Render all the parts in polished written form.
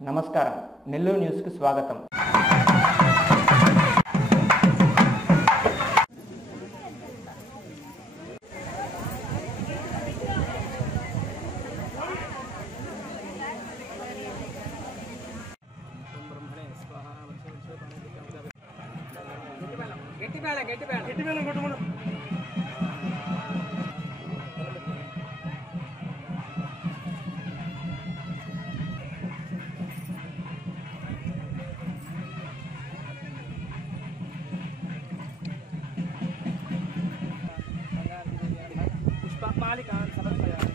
నమస్కారం, నెల్లూరు న్యూస్కి స్వాగతం. पुष्पमालिकान् समर्पयामि.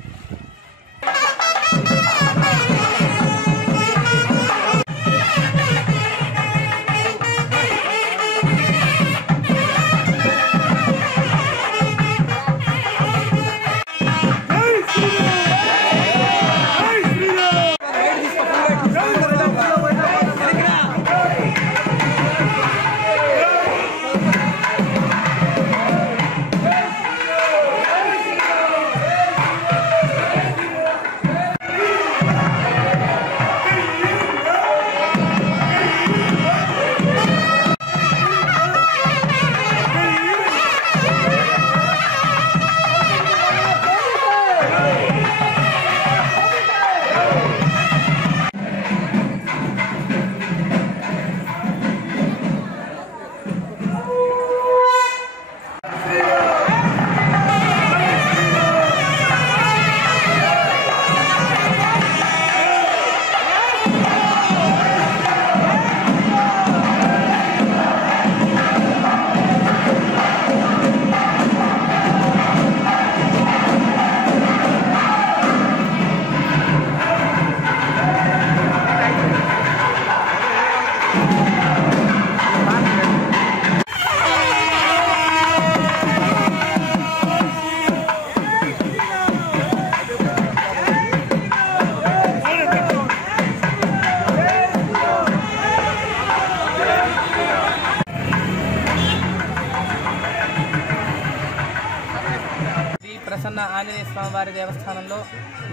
ప్రసన్న ఆంజనేయ స్వామివారి దేవస్థానంలో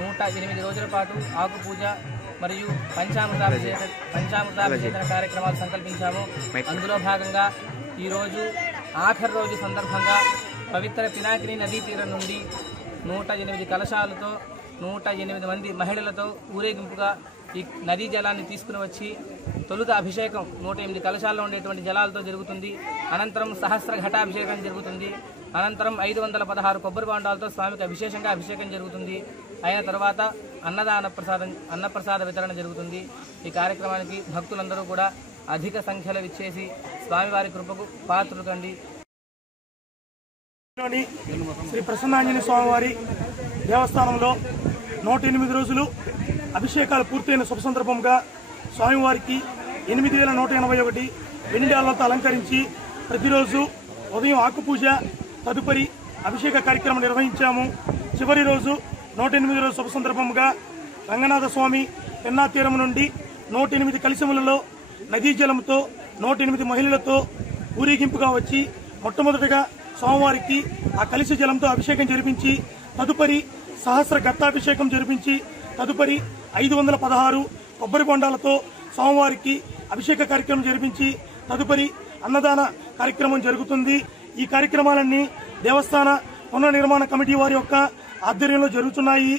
108 రోజుల పాటు ఆకు పూజ మరియు పంచామృతాభిషేకన కార్యక్రమాలు సంకల్పించాము. అందులో భాగంగా ఈరోజు ఆఖరి రోజు సందర్భంగా పవిత్ర పినాకిని నదీ తీరం నుండి 108 కలశాలతో 108 మంది మహిళలతో ఊరేగింపుగా ఈ నదీ జలాన్ని తీసుకుని వచ్చి తొలుత అభిషేకం 108 కలశాల్లో ఉండేటువంటి జలాలతో జరుగుతుంది. అనంతరం సహస్ర ఘటాభిషేకం జరుగుతుంది. అనంతరం 516 కొబ్బరి బాండాలతో స్వామికి అభిషేకం జరుగుతుంది. అయిన తర్వాత అన్నప్రసాద వితరణ జరుగుతుంది. ఈ కార్యక్రమానికి భక్తులందరూ కూడా అధిక సంఖ్యలో విచ్చేసి స్వామివారి కృపకు పాత్రులు కండి. శ్రీ ప్రసన్నాంజనేయ స్వామివారి దేవస్థానంలో 108 రోజులు అభిషేకాలు పూర్తయిన శుభ సందర్భంగా స్వామివారికి 8181 వెండిడాలతో అలంకరించి ప్రతిరోజు ఉదయం ఆకుపూజ తదుపరి అభిషేక కార్యక్రమం నిర్వహించాము. చివరి రోజు 108 రోజు శుభ సందర్భంగా రంగనాథ స్వామి పెన్నా తీరం నుండి 108 కలశములలో నదీ జలంతో 108 మహిళలతో ఊరేగింపుగా వచ్చి మొట్టమొదటిగా స్వామివారికి ఆ కలశ జలంతో అభిషేకం జరిపించి తదుపరి సహస్ర ఘట్టాభిషేకం జరిపించి తదుపరి 516 కొబ్బరి బొండాలతో స్వామివారికి అభిషేక కార్యక్రమం జరిపించి తదుపరి అన్నదాన కార్యక్రమం జరుగుతుంది. ఈ కార్యక్రమాలన్నీ దేవస్థాన పునర్నిర్మాణ కమిటీ వారి యొక్క ఆధ్వర్యంలో జరుగుతున్నాయి.